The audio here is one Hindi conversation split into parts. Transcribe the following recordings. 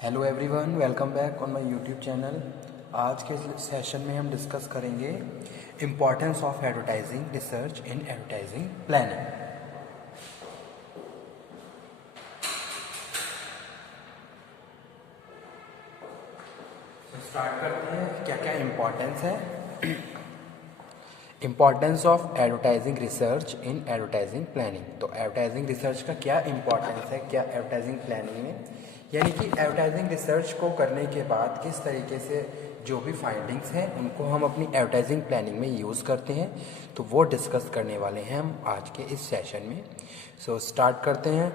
Hello everyone, welcome back on my YouTube channel. आज के सेशन में हम डिस्कस करेंगे importance of advertising research in advertising planning. Start करते हैं क्या क्या इम्पोर्टेंस है। Importance of advertising research in advertising planning. तो एडवर्टाइजिंग रिसर्च का क्या इम्पोर्टेंस है, क्या एडवर्टाइजिंग प्लानिंग में, यानी कि एडवर्टाइजिंग रिसर्च को करने के बाद किस तरीके से जो भी फाइंडिंग्स हैं उनको हम अपनी एडवर्टाइजिंग प्लानिंग में यूज़ करते हैं, तो वो डिस्कस करने वाले हैं हम आज के इस सेशन में। सो स्टार्ट करते हैं।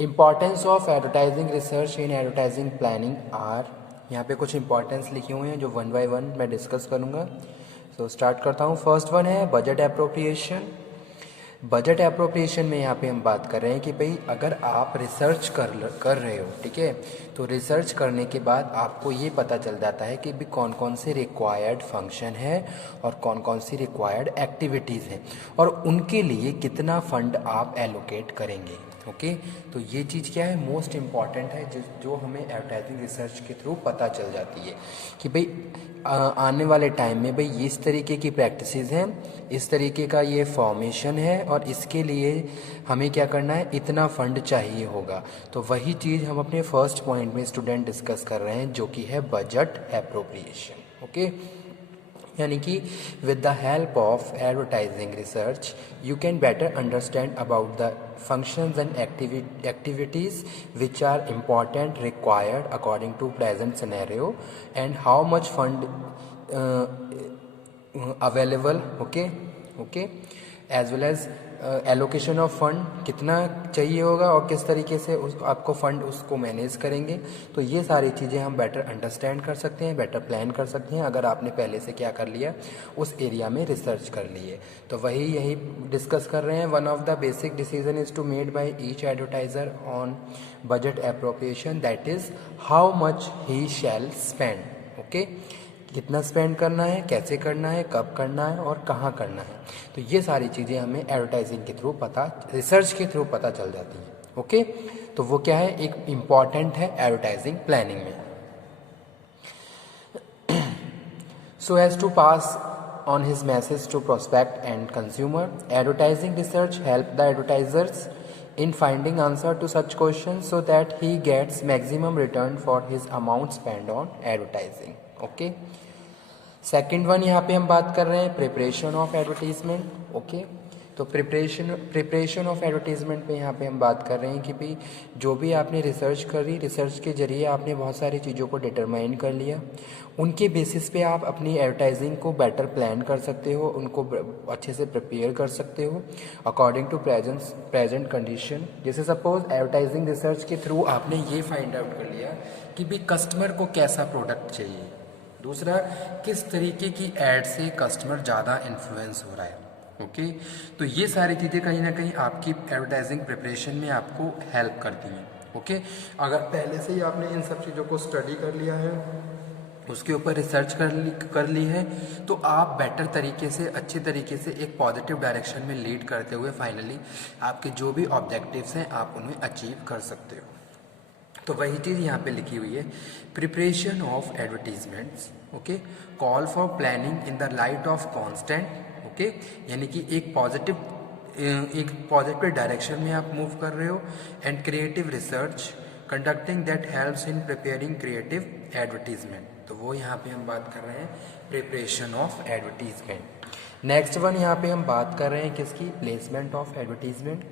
Importance of advertising research in advertising planning are, यहाँ पे कुछ इंपॉर्टेंस लिखे हुए हैं जो वन बाय वन मैं डिस्कस करूँगा। सो स्टार्ट करता हूँ। फर्स्ट वन है बजट एप्रोप्रिएशन। बजट एप्रोप्रिएशन में यहाँ पे हम बात कर रहे हैं कि भाई अगर आप रिसर्च कर रहे हो, ठीक है, तो रिसर्च करने के बाद आपको ये पता चल जाता है कि भी कौन कौन से रिक्वायर्ड फंक्शन है और कौन कौन सी रिक्वायर्ड एक्टिविटीज़ हैं और उनके लिए कितना फंड आप एलोकेट करेंगे। ओके, तो ये चीज़ क्या है, मोस्ट इम्पॉर्टेंट है, जो हमें एडवर्टाइजिंग रिसर्च के थ्रू पता चल जाती है कि भाई आने वाले टाइम में भाई इस तरीके की प्रैक्टिसेस हैं, इस तरीके का ये फॉर्मेशन है और इसके लिए हमें क्या करना है, इतना फंड चाहिए होगा। तो वही चीज़ हम अपने फर्स्ट पॉइंट में स्टूडेंट डिस्कस कर रहे हैं जो कि है बजट एप्रोप्रिएशन। ओके, यानी कि with the help of advertising research you can better understand about the functions and activities which are important required according to present scenario and how much fund available, okay, as well as allocation of fund कितना चाहिए होगा और किस तरीके से उस आपको फंड उसको मैनेज करेंगे। तो ये सारी चीज़ें हम बेटर अंडरस्टैंड कर सकते हैं, बेटर प्लान कर सकते हैं अगर आपने पहले से क्या कर लिया, उस एरिया में रिसर्च कर ली है। तो वही यही डिस्कस कर रहे हैं। One of the basic decision is to made by each advertiser on budget appropriation, that is how much he shall spend. Okay, कितना स्पेंड करना है, कैसे करना है, कब करना है और कहाँ करना है। तो ये सारी चीज़ें हमें एडवर्टाइजिंग के थ्रू रिसर्च के थ्रू पता चल जाती हैं। ओके, तो वो क्या है, एक इम्पॉर्टेंट है एडवर्टाइजिंग प्लानिंग में। So as to pass on his message to prospect and consumer, advertising research help the advertisers in finding answer to such questions so that he gets maximum return for his amount spent on advertising. Okay, second one यहाँ पे हम बात कर रहे हैं प्रिपरेशन ऑफ एडवर्टीजमेंट। ओके, तो प्रिपरेशन ऑफ एडवर्टीजमेंट पे यहाँ पे हम बात कर रहे हैं कि भाई जो भी आपने रिसर्च करी, रिसर्च के जरिए आपने बहुत सारी चीज़ों को डिटरमाइन कर लिया, उनके बेसिस पे आप अपनी एडवर्टाइजिंग को बेटर प्लान कर सकते हो, उनको अच्छे से प्रिपेयर कर सकते हो अकॉर्डिंग टू प्रेजेंट कंडीशन। जैसे सपोज एडवर्टाइजिंग रिसर्च के थ्रू आपने ये फाइंड आउट कर लिया कि भाई कस्टमर को कैसा प्रोडक्ट चाहिए, दूसरा किस तरीके की एड से कस्टमर ज़्यादा इन्फ्लुएंस हो रहा है। ओके, तो ये सारी चीज़ें कहीं ना कहीं आपकी एडवर्टाइजिंग प्रिपरेशन में आपको हेल्प करती हैं। ओके, अगर पहले से ही आपने इन सब चीज़ों को स्टडी कर लिया है, उसके ऊपर रिसर्च कर ली है, तो आप बेटर तरीके से, अच्छे तरीके से एक पॉजिटिव डायरेक्शन में लीड करते हुए फाइनली आपके जो भी ऑब्जेक्टिव्स हैं आप उन्हें अचीव कर सकते हो। तो वही चीज़ यहाँ पे लिखी हुई है, preparation of advertisements. Okay, call for planning in the light of constant. Okay, यानी कि एक पॉजिटिव डायरेक्शन में आप मूव कर रहे हो। And creative research conducting that helps in preparing creative advertisement. तो वो यहाँ पे हम बात कर रहे हैं preparation of advertisement. Next one यहाँ पे हम बात कर रहे हैं किसकी, प्लेसमेंट ऑफ एडवर्टीजमेंट।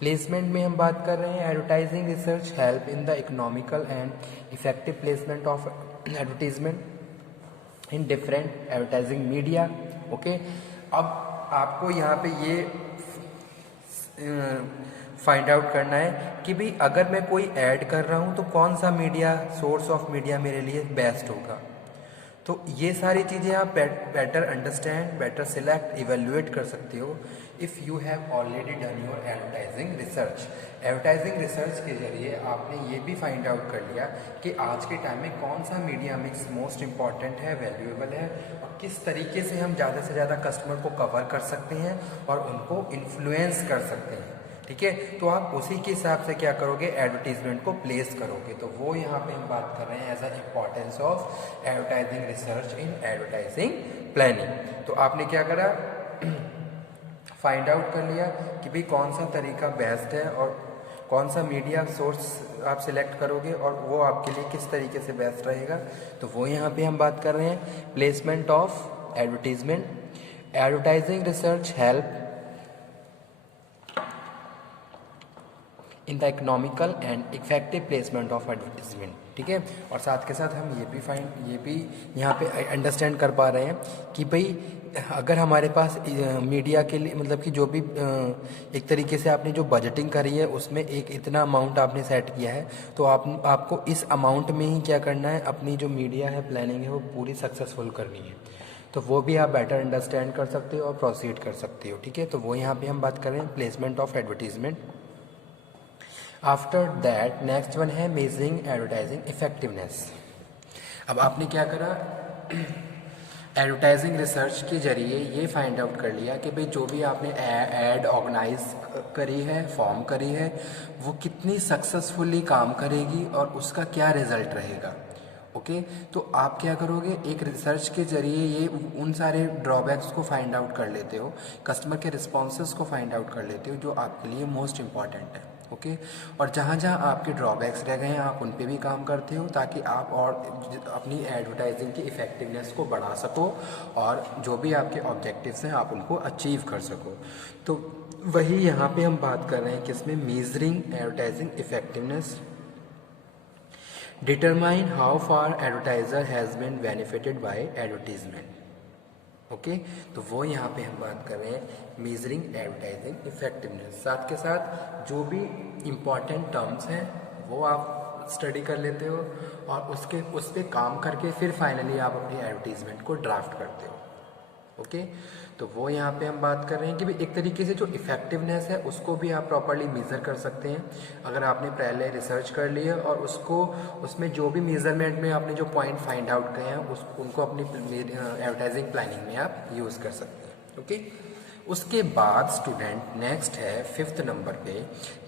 प्लेसमेंट में हम बात कर रहे हैं advertising research help in the economical and effective placement of advertisement in different advertising media. Okay, अब आपको यहाँ पे ये फाइंड आउट करना है कि भाई अगर मैं कोई ऐड कर रहा हूँ तो कौन सा मीडिया, सोर्स ऑफ मीडिया मेरे लिए बेस्ट होगा। तो ये सारी चीज़ें आप better understand, better select, evaluate कर सकते हो if you have already done your advertising research. Advertising research के जरिए आपने ये भी फाइंड आउट कर लिया कि आज के टाइम में कौन सा मीडिया मिक्स मोस्ट इम्पॉर्टेंट है, वैल्यूएबल है और किस तरीके से हम ज़्यादा से ज़्यादा कस्टमर को कवर कर सकते हैं और उनको इन्फ्लुएंस कर सकते हैं। ठीक है। तो आप उसी के हिसाब से क्या करोगे, एडवर्टीजमेंट को प्लेस करोगे। तो वो यहाँ पे हम बात कर रहे हैं as a importance of advertising research in advertising planning. तो आपने क्या करा, फाइंड आउट कर लिया कि भाई कौन सा तरीका बेस्ट है और कौन सा मीडिया सोर्स आप सिलेक्ट करोगे और वो आपके लिए किस तरीके से बेस्ट रहेगा। तो वो यहाँ पे हम बात कर रहे हैं placement of advertisement. Advertising research help in the economical and effective placement of advertisement. ठीक है। और साथ के साथ हम ये भी यहाँ पे अंडरस्टैंड कर पा रहे हैं कि भाई अगर हमारे पास मीडिया के लिए मतलब कि जो भी एक तरीके से आपने जो बजटिंग करी है उसमें एक इतना अमाउंट आपने सेट किया है, तो आपको इस अमाउंट में ही क्या करना है, अपनी जो मीडिया है प्लानिंग है वो पूरी सक्सेसफुल करनी है। तो वो भी आप बेटर अंडरस्टैंड कर सकते हो और प्रोसीड कर सकते हो। ठीक है। तो वो यहाँ पे हम बात कर रहे हैं placement of advertisement. After that next one है मेजरिंग एडवर्टाइजिंग इफेक्टिवनेस। अब आपने क्या करा, एडवर्टाइजिंग रिसर्च के जरिए ये फाइंड आउट कर लिया कि भाई जो भी आपने एड ऑर्गेनाइज करी है, फॉर्म करी है, वो कितनी सक्सेसफुली काम करेगी और उसका क्या रिजल्ट रहेगा। ओके। तो आप क्या करोगे, एक रिसर्च के जरिए ये उन सारे ड्रॉबैक्स को फाइंड आउट कर लेते हो, कस्टमर के रिस्पॉन्सेज को फाइंड आउट कर लेते हो जो आपके लिए मोस्ट इम्पॉर्टेंट है। ओके। और जहाँ जहाँ आपके ड्रॉबैक्स रह गए हैं आप उन पे भी काम करते हो ताकि आप और अपनी एडवर्टाइजिंग की इफ़ेक्टिवनेस को बढ़ा सको और जो भी आपके ऑब्जेक्टिव्स हैं आप उनको अचीव कर सको। तो वही यहाँ पे हम बात कर रहे हैं कि इसमें measuring advertising effectiveness, determine how far advertiser has been benefited by advertisement. Okay. तो वो यहाँ पे हम बात कर रहे हैं मेजरिंग एडवर्टाइजिंग इफेक्टिवनेस। साथ के साथ जो भी इम्पॉर्टेंट टर्म्स हैं वो आप स्टडी कर लेते हो और उस पर काम करके फिर फाइनली आप अपनी एडवर्टीजमेंट को ड्राफ्ट करते हो। ओके। तो वो यहाँ पे हम बात कर रहे हैं कि भाई एक तरीके से जो इफेक्टिवनेस है उसको भी आप प्रॉपर्ली मेज़र कर सकते हैं अगर आपने पहले रिसर्च कर ली है और उसमें जो भी मेज़रमेंट में आपने जो पॉइंट फाइंड आउट किए हैं उनको अपनी एडवर्टाइजिंग प्लानिंग में आप यूज़ कर सकते हैं। ओके। उसके बाद स्टूडेंट नेक्स्ट है 5th नंबर पे,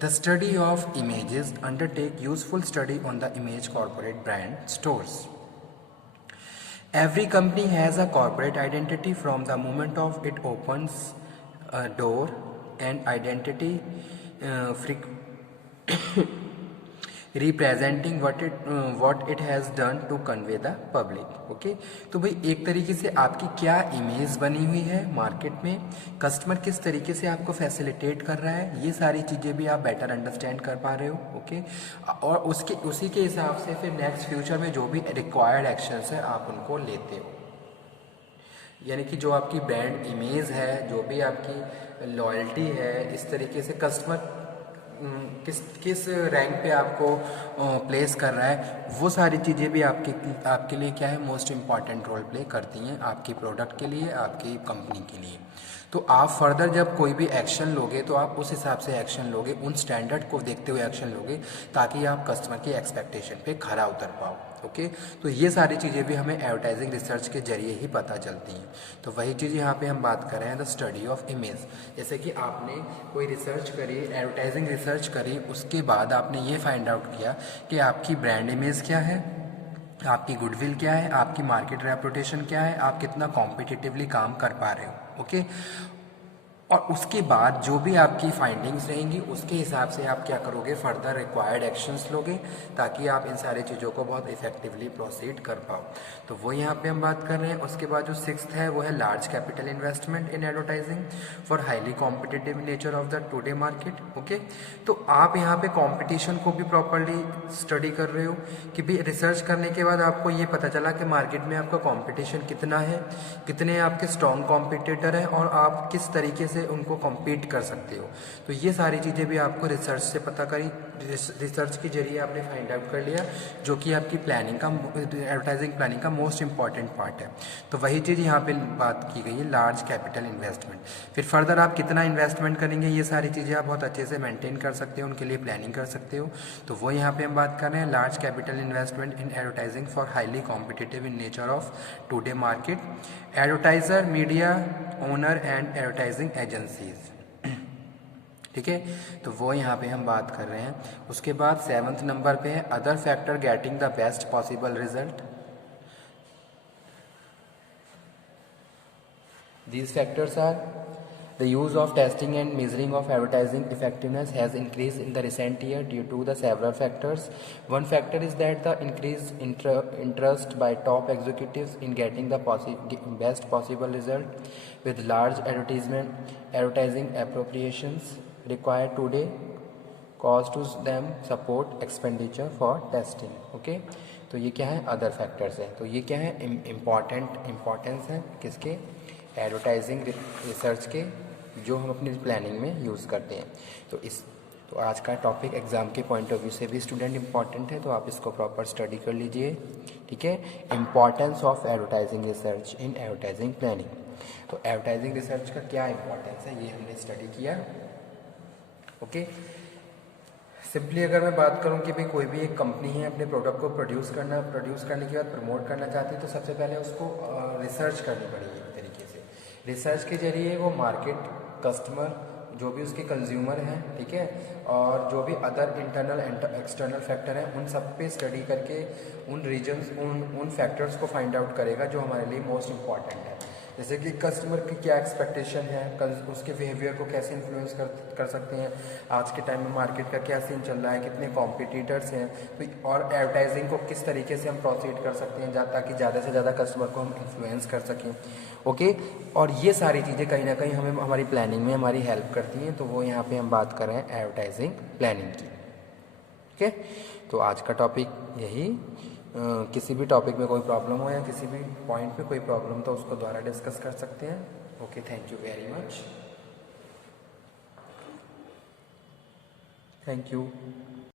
the study of images undertake useful study on the image corporate brand stores. Every company has a corporate identity from the moment of it opens a door, and identity representing what it has done to convey the public. Okay. तो भाई एक तरीके से आपकी क्या इमेज बनी हुई है मार्केट में, कस्टमर किस तरीके से आपको फैसिलिटेट कर रहा है, ये सारी चीज़ें भी आप बेटर अंडरस्टैंड कर पा रहे हो। ओके। और उसी के हिसाब से फिर नेक्स्ट फ्यूचर में जो भी रिक्वायर्ड एक्शंस है आप उनको लेते हो। यानी कि जो आपकी ब्रांड इमेज है, जो भी आपकी लॉयल्टी है, इस तरीके से कस्टमर किस रैंक पे आपको प्लेस कर रहा है, वो सारी चीज़ें भी आपके लिए क्या है, मोस्ट इम्पॉर्टेंट रोल प्ले करती हैं आपकी प्रोडक्ट के लिए, आपकी कंपनी के लिए। तो आप फर्दर जब कोई भी एक्शन लोगे तो आप उस हिसाब से एक्शन लोगे, उन स्टैंडर्ड को देखते हुए एक्शन लोगे ताकि आप कस्टमर की एक्सपेक्टेशन पे खरा उतर पाओ। ओके। तो ये सारी चीज़ें भी हमें एडवर्टाइजिंग रिसर्च के जरिए ही पता चलती हैं। तो वही चीज़ यहाँ पे हम बात कर रहे हैं, द स्टडी ऑफ इमेज। जैसे कि आपने कोई रिसर्च करी, एडवर्टाइजिंग रिसर्च करी, उसके बाद आपने ये फाइंड आउट किया कि आपकी ब्रांड इमेज क्या है, आपकी गुडविल क्या है, आपकी मार्केट रेपुटेशन क्या है, आप कितना कॉम्पिटिटिवली काम कर पा रहे हो। ओके। और उसके बाद जो भी आपकी फाइंडिंग्स रहेंगी उसके हिसाब से आप क्या करोगे, फर्दर रिक्वायर्ड एक्शंस लोगे ताकि आप इन सारी चीज़ों को बहुत इफेक्टिवली प्रोसीड कर पाओ। तो वो यहाँ पे हम बात कर रहे हैं। उसके बाद जो 6th है वो है large capital investment in advertising for highly competitive nature of the today market. Okay. तो आप यहाँ पे कॉम्पिटिशन को भी प्रॉपरली स्टडी कर रहे हो कि भाई रिसर्च करने के बाद आपको ये पता चला कि मार्केट में आपका कॉम्पिटिशन कितना है, कितने आपके स्ट्रॉन्ग कॉम्पिटिटर हैं और आप किस तरीके से उनको कम्पीट कर सकते हो। तो ये सारी चीज़ें भी आपको रिसर्च से पता करी, रिसर्च के जरिए आपने फाइंड आउट कर लिया, जो कि आपकी प्लानिंग का, एडवर्टाइजिंग प्लानिंग का मोस्ट इंपॉर्टेंट पार्ट है। तो वही चीज़ यहाँ पे बात की गई है, लार्ज कैपिटल इन्वेस्टमेंट। फिर फर्दर आप कितना इन्वेस्टमेंट करेंगे, ये सारी चीज़ें आप बहुत अच्छे से मेंटेन कर सकते हो, उनके लिए प्लानिंग कर सकते हो। तो वो यहाँ पे हम बात कर रहे हैं, large capital investment in advertising for highly competitive in nature of today market. Advertiser, media owner and advertising agencies. ठीक है, तो वो यहाँ पे हम बात कर रहे हैं। उसके बाद 7th नंबर पे है other factor getting the best possible result. These factors are the use of testing and measuring of advertising effectiveness has increased in the recent year due to the several factors. One factor is that the increased interest by top executives in getting the best possible result with large advertising appropriations required today cause to them support expenditure for testing. Okay, तो ये क्या है, अदर फैक्टर्स है। तो ये क्या है, इम्पॉर्टेंस है किसके, एडवर्टाइजिंग रिसर्च के, जो हम अपनी प्लानिंग में यूज़ करते हैं। तो आज का टॉपिक एग्ज़ाम के पॉइंट ऑफ व्यू से भी स्टूडेंट इम्पॉर्टेंट है, तो आप इसको प्रॉपर स्टडी कर लीजिए। ठीक है, importance of advertising research in advertising planning. तो एडवर्टाइजिंग रिसर्च का क्या इम्पॉर्टेंस है, ये हमने स्टडी किया। ओके, सिंपली अगर मैं बात करूं कि भाई कोई भी एक कंपनी है अपने प्रोडक्ट को प्रोड्यूस करने के बाद प्रमोट करना चाहती है, तो सबसे पहले उसको रिसर्च करनी पड़ेगी। एक तरीके से रिसर्च के जरिए वो मार्केट, कस्टमर, जो भी उसके कंज्यूमर हैं, ठीक है, और जो भी अदर इंटरनल एक्सटर्नल फैक्टर हैं, उन सब पे स्टडी करके उन रीजन्स, उन फैक्टर्स को फाइंड आउट करेगा जो हमारे लिए मोस्ट इम्पॉर्टेंट है। जैसे कि कस्टमर की क्या एक्सपेक्टेशन है, उसके बिहेवियर को कैसे इन्फ्लुएंस कर सकते हैं, आज के टाइम में मार्केट का क्या सीन चल रहा है, कितने कॉम्पिटिटर्स हैं, तो और एडवर्टाइजिंग को किस तरीके से हम प्रोसीड कर सकते हैं ताकि ज़्यादा से ज़्यादा कस्टमर को हम इन्फ्लुएंस कर सकें। ओके, और ये सारी चीज़ें कहीं ना कहीं हमें हमारी प्लानिंग में हमारी हेल्प करती हैं। तो वो यहाँ पे हम बात कर रहे हैं एडवर्टाइजिंग प्लानिंग की। ठीक है, तो आज का टॉपिक यही। किसी भी टॉपिक में कोई प्रॉब्लम हो या किसी भी पॉइंट पे कोई प्रॉब्लम तो उसको दोबारा डिस्कस कर सकते हैं। Okay, thank you very much, thank you.